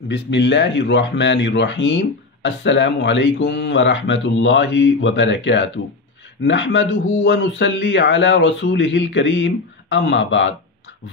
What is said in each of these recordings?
बिस्मिल्लाहिर्रहमानिर्रहीम। अस्सलामु अलैकुम वरहमतुल्लाहि वबरकातुहू। नहमदुहु व नुसल्ली अला रसूलिहिल करीम, अम्मा बाद।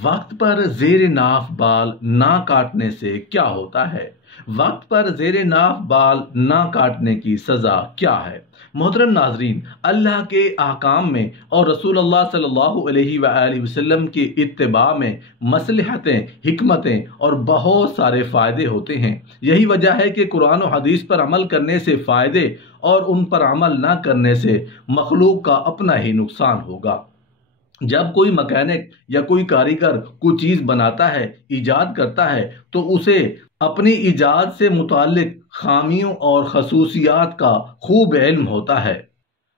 वक्त पर ज़ेर नाफ बाल ना काटने से क्या होता है? वक्त पर ज़ेर नाफ बाल ना काटने की सज़ा क्या है? मोहतरम नाजरीन, अल्लाह के अहकाम में और रसूलुल्लाह सल्लल्लाहु अलैहि वसल्लम की इत्तिबा में मसलहतें, हिकमतें और बहुत सारे फ़ायदे होते हैं। यही वजह है कि कुरान और हदीस पर अमल करने से फ़ायदे और उन पर अमल ना करने से मखलूक का अपना ही नुकसान होगा। जब कोई मैकेनिक या कोई कारीगर कोई चीज़ बनाता है, ईजाद करता है, तो उसे अपनी ईजाद से मुताल्लिक खामियों और खसूसियात का खूब इल्म होता है।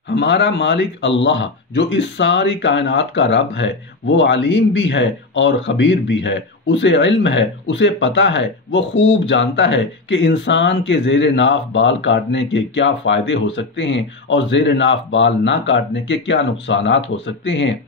हमारा मालिक अल्लाह, जो इस सारी कायनात का रब है, वो अलीम भी है और खबीर भी है। उसे इल्म है, उसे पता है, वो खूब जानता है कि इंसान के ज़ेर नाफ बाल काटने के क्या फ़ायदे हो सकते हैं और ज़ेर नाफ बाल ना काटने के क्या नुकसानात हो सकते हैं।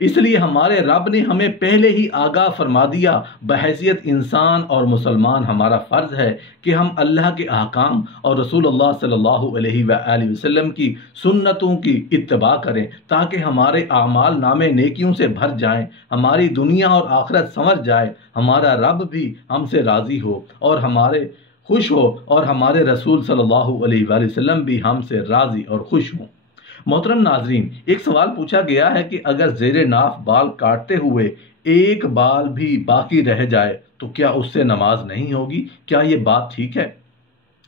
इसलिए हमारे रब ने हमें पहले ही आगाह फरमा दिया, बहैसियत इंसान और मुसलमान हमारा फ़र्ज़ है कि हम अल्लाह के अहकाम और रसूलुल्लाह सल्लल्लाहु अलैहि वसल्लम की सुन्नतों की इत्तिबा करें, ताकि हमारे आमाल नामे नेकियों से भर जाएं, हमारी दुनिया और आखिरत संवर जाए, हमारा रब भी हमसे राज़ी हो और हमारे खुश हो और हमारे रसूल सल्लल्लाहु अलैहि वसल्लम भी हमसे राज़ी और खुश हों। मोहतरम नाजरीन, एक सवाल पूछा गया है कि अगर ज़ेरे नाफ बाल काटते हुए एक बाल भी बाकी रह जाए तो क्या उससे नमाज नहीं होगी? क्या ये बात ठीक है?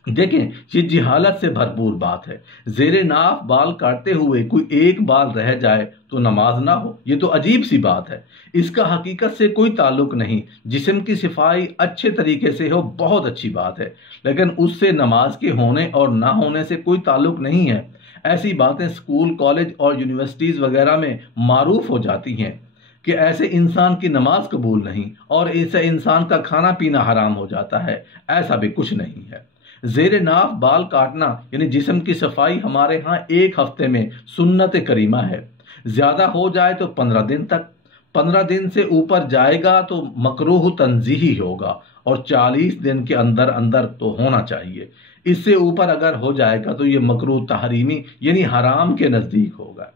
देखें, ये जिहालत से भरपूर बात है। ज़ेरे नाफ बाल काटते हुए कोई एक बाल रह जाए तो नमाज ना हो, ये तो अजीब सी बात है। इसका हकीकत से कोई ताल्लुक नहीं। जिस्म की सफाई अच्छे तरीके से हो, बहुत अच्छी बात है, लेकिन उससे नमाज के होने और ना होने से कोई ताल्लुक नहीं है। ऐसी बातें स्कूल, कॉलेज और यूनिवर्सिटीज़ वगैरह में मारूफ हो जाती हैं कि ऐसे इंसान की नमाज कबूल नहीं और ऐसे इंसान का खाना पीना हराम हो जाता है। ऐसा भी कुछ नहीं है। ज़ेर नाफ बाल काटना यानी जिस्म की सफाई हमारे यहाँ एक हफ्ते में सुन्नत करीमा है। ज़्यादा हो जाए तो 15 दिन तक, 15 दिन से ऊपर जाएगा तो मकरूह तंजीही होगा और 40 दिन के अंदर अंदर तो होना चाहिए। इससे ऊपर अगर हो जाएगा तो ये मकरूह तहरीमी यानी हराम के नज़दीक होगा।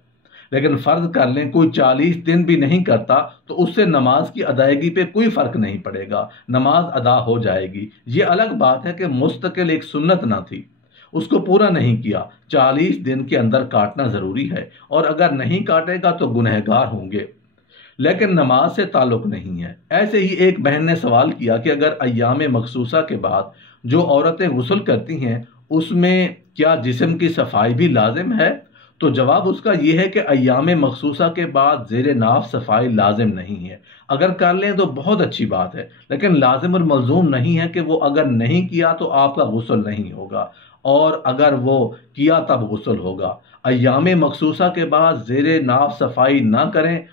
लेकिन फ़र्ज कर लें कोई 40 दिन भी नहीं करता तो उससे नमाज की अदायगी पे कोई फ़र्क नहीं पड़ेगा, नमाज अदा हो जाएगी। ये अलग बात है कि मुस्तकिल एक सुन्नत ना थी, उसको पूरा नहीं किया। 40 दिन के अंदर काटना ज़रूरी है और अगर नहीं काटेगा तो गुनहगार होंगे, लेकिन नमाज से ताल्लुक नहीं है। ऐसे ही एक बहन ने सवाल किया कि अगर अय्याम मखसूसा के बाद जो औरतें गुस्ल करती हैं उसमें क्या जिस्म की सफाई भी लाजिम है? तो जवाब उसका यह है कि अय्याम मखसूसा के बाद ज़ेर नाफ सफाई लाजिम नहीं है। अगर कर लें तो बहुत अच्छी बात है, लेकिन लाजिम और मलजूम नहीं है कि वो अगर नहीं किया तो आपका गुस्ल नहीं होगा और अगर वो किया तब गुस्ल होगा। अय्याम मखसूसा के बाद ज़ेर नाफ सफाई ना करें,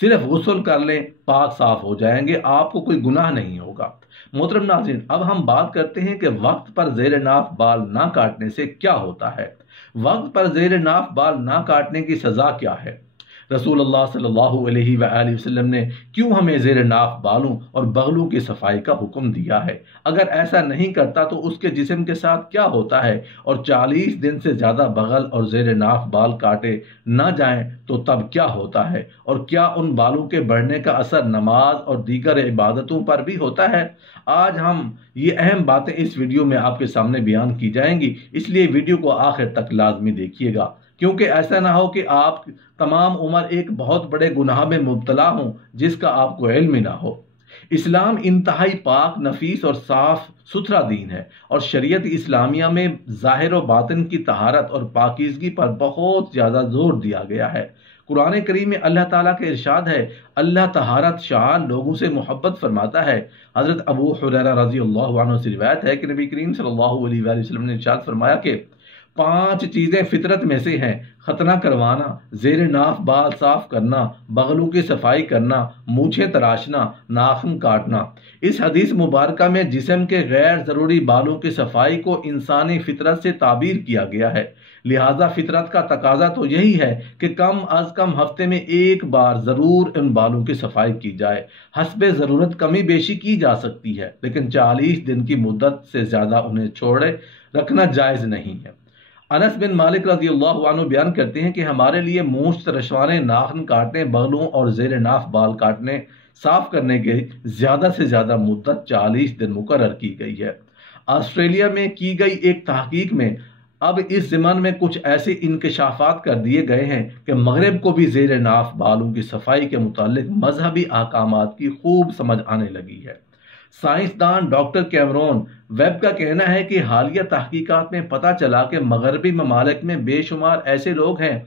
सिर्फ गुस्ल कर लें, पाक साफ हो जाएंगे, आपको कोई गुनाह नहीं होगा। मोहतरम नाज़रीन, अब हम बात करते हैं कि वक्त पर ज़ेर नाफ बाल ना काटने से क्या होता है। वक्त पर ज़ेर नाफ बाल ना काटने की सज़ा क्या है? रसूलुल्लाह सल्लल्लाहु अलैहि वसल्लम ने क्यों हमें ज़ेर नाफ बालों और बगलों की सफाई का हुक्म दिया है? अगर ऐसा नहीं करता तो उसके जिस्म के साथ क्या होता है? और 40 दिन से ज़्यादा बगल और ज़ेर नाफ बाल काटे ना जाएं तो तब क्या होता है? और क्या उन बालों के बढ़ने का असर नमाज और दीगर इबादतों पर भी होता है? आज हम ये अहम बातें इस वीडियो में आपके सामने बयान की जाएंगी, इसलिए वीडियो को आखिर तक लाजमी देखिएगा, क्योंकि ऐसा ना हो कि आप तमाम उम्र एक बहुत बड़े गुनाह में मुब्तला हों जिसका आपको इल्म ही ना हो। इस्लाम इंतहाई पाक, नफीस और साफ सुथरा दीन है और शरीयत इस्लामिया में ज़ाहिर व बातिन की तहारत और पाकीज़गी पर बहुत ज़्यादा जोर दिया गया है। कुरान करीम में अल्लाह ताला के इरशाद है, अल्लाह तहारत शाह लोगों से मोहब्बत फरमाता है। हज़रत अबू हुरैरा रज़ियल्लाहु अन्हु से रिवायत है कि नबी करीम सल्लल्लाहु अलैहि वसल्लम ने इरशाद फरमाया कि 5 चीज़ें फितरत में से हैं, ختنہ کروانا، زیر ناف بال صاف کرنا، بغلوں کی صفائی کرنا، مونچھیں تراشنا، ناخن کاٹنا۔ اس حدیث مبارکہ میں جسم کے غیر ضروری بالوں کی صفائی کو انسانی فطرت سے تعبیر کیا گیا ہے، لہذا فطرت کا تقاضا تو یہی ہے کہ کم از کم ہفتے میں ایک بار ضرور ان بالوں کی صفائی کی جائے۔ حسب ضرورت کمی بیشی کی جا سکتی ہے، لیکن 40 دن کی مدت سے زیادہ انہیں چھوڑے رکھنا جائز نہیں ہے۔ انس بن مالک رضی اللہ عنہ بیان کرتے ہیں کہ ہمارے لیے مونچھ ترشوانے، ناخن کاٹنے، بغلوں اور زیر ناف بال کاٹنے، صاف کرنے کی زیادہ سے زیادہ مدت 40 دن مقرر کی گئی ہے۔ آسٹریلیا میں کی گئی ایک تحقیق میں اب اس ضمن میں کچھ ایسے انکشافات کر دیے گئے ہیں کہ مغرب کو بھی زیر ناف بالوں کی صفائی کے متعلق مذہبی احکامات کی خوب سمجھ آنے لگی ہے۔ سائنسدان ڈاکٹر کیمرون ویب کا کہنا ہے کہ حالیہ تحقیقات میں پتہ چلا کہ مغربی ممالک میں بے شمار ایسے لوگ ہیں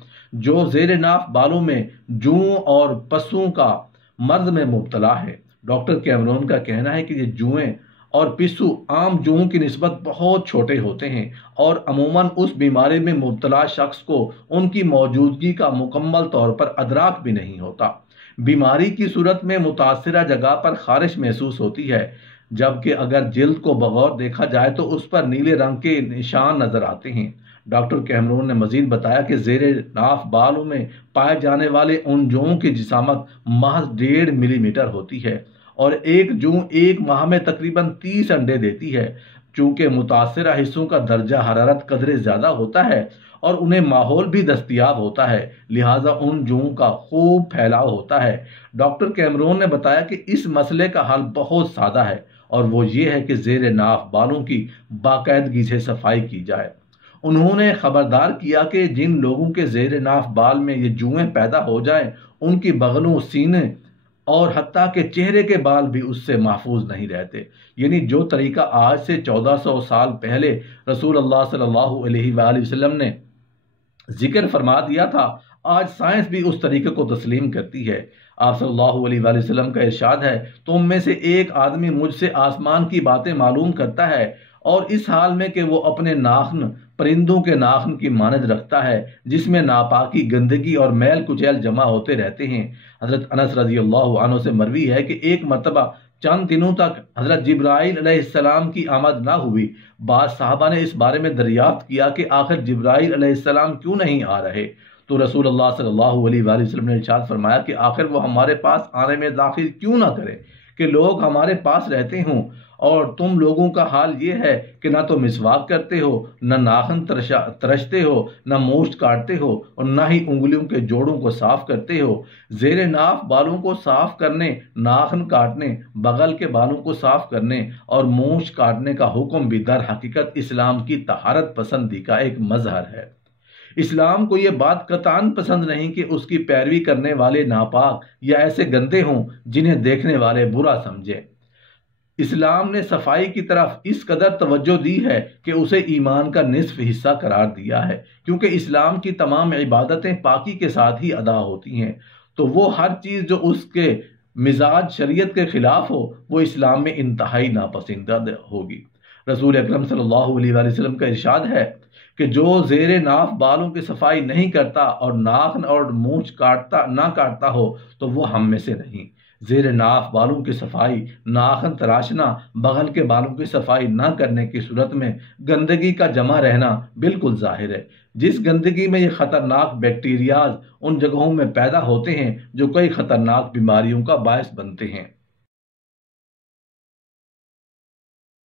جو زیر ناف بالوں میں جوؤں اور پسوں کا مرض میں مبتلا ہے۔ ڈاکٹر کیمرون کا کہنا ہے کہ یہ جوئیں اور پسو عام جوؤں کی نسبت بہت چھوٹے ہوتے ہیں اور عموماً اس بیماری میں مبتلا شخص کو ان کی موجودگی کا مکمل طور پر ادراک بھی نہیں ہوتا۔ بیماری کی صورت میں متاثرہ جگہ پر خارش محسوس ہوتی ہے، جبکہ اگر جلد کو بغور دیکھا جائے تو اس پر نیلے رنگ کے نشان نظر آتے ہیں۔ ڈاکٹر کیمرون نے مزید بتایا کہ زیر ناف بالوں میں پائے جانے والے ان جوؤں کی جسامت محض 1.5 ملی میٹر ہوتی ہے اور ایک جوں ایک ماہ میں تقریباً 30 انڈے دیتی ہے۔ چونکہ متاثرہ حصوں کا درجہ حرارت قدرے زیادہ ہوتا ہے اور انہیں ماحول بھی دستیاب ہوتا ہے، لہٰذا ان جوؤں کا خوب پھیلاؤ ہوتا ہے۔ ڈاکٹر کیمرون نے بتایا کہ اس مسئلے کا حل بہت سادہ ہے اور وہ یہ ہے کہ زیر ناف بالوں کی باقاعدگی سے صفائی کی جائے۔ انہوں نے خبردار کیا کہ جن لوگوں کے زیر ناف بال میں یہ جوئیں پیدا ہو جائیں ان کی بغلوں، سینے اور حتیٰ کہ چہرے کے بال بھی اس سے محفوظ نہیں رہتے۔ یعنی جو طریقہ آج سے 1400 سال پہلے رسول اللہ صلی اللہ علیہ وآلہ وسلم نے ذکر فرما دیا تھا، آج سائنس بھی اس طریقے کو تسلیم کرتی ہے۔ آپ صلی اللہ علیہ وآلہ وسلم کا ارشاد ہے، تم میں سے ایک آدمی مجھ سے آسمان کی باتیں معلوم کرتا ہے اور اس حال میں کہ وہ اپنے ناخن پرندوں کے ناخن کی مانند رکھتا ہے جس میں ناپاکی، گندگی اور میل کچیل جمع ہوتے رہتے ہیں۔ حضرت انس رضی اللہ عنہ سے مروی ہے کہ ایک مرتبہ چند دنوں تک حضرت جبرائیل علیہ السلام کی آمد نہ ہوئی۔ بعض صحابہ نے اس بارے میں دریافت کیا کہ آخر جبرائیل علیہ السلام کیوں نہیں آ رہے، تو رسول اللہ صلی اللہ علیہ وآلہ وسلم نے ارشاد فرمایا کہ آخر وہ ہمارے پاس آنے میں داخل کیوں نہ کرے کہ لوگ ہمارے پاس رہتے ہوں، اور تم لوگوں کا حال یہ ہے کہ نہ تو مسواک کرتے ہو، نہ ناخن ترشتے ہو، نہ مونچھ کاٹتے ہو اور نہ ہی انگلیوں کے جوڑوں کو صاف کرتے ہو۔ زیر ناف بالوں کو صاف کرنے، ناخن کاٹنے، بغل کے بالوں کو صاف کرنے اور مونچھ کاٹنے کا حکم بھی در حقیقت اسلام کی طہارت پسندی کا ایک مظہر ہے۔ اسلام کو یہ بات قطعاً پسند نہیں کہ اس کی پیروی کرنے والے ناپاک یا ایسے گندے ہوں جنہیں دیکھنے والے برا سمجھیں۔ اسلام نے صفائی کی طرف اس قدر توجہ دی ہے کہ اسے ایمان کا نصف حصہ قرار دیا ہے، کیونکہ اسلام کی تمام عبادتیں پاکی کے ساتھ ہی ادا ہوتی ہیں، تو وہ ہر چیز جو اس کے مزاج شریعت کے خلاف ہو وہ اسلام میں انتہائی ناپسندیدہ ہوگی۔ رسول اکرم صلی اللہ علیہ وآلہ وسلم کا ارشاد ہے کہ جو زیر ناف بالوں کی صفائی نہیں کرتا اور ناخن اور مونچھ نہ کاٹتا ہو تو وہ ہم میں سے نہیں۔ زیر ناف بالوں کی صفائی، ناخن تراشنا، بغل کے بالوں کی صفائی نہ کرنے کی صورت میں گندگی کا جمع رہنا بالکل ظاہر ہے۔ جس گندگی میں یہ خطرناک بیکٹیریاز ان جگہوں میں پیدا ہوتے ہیں جو کئی خطرناک بیماریوں کا باعث بنتے ہیں۔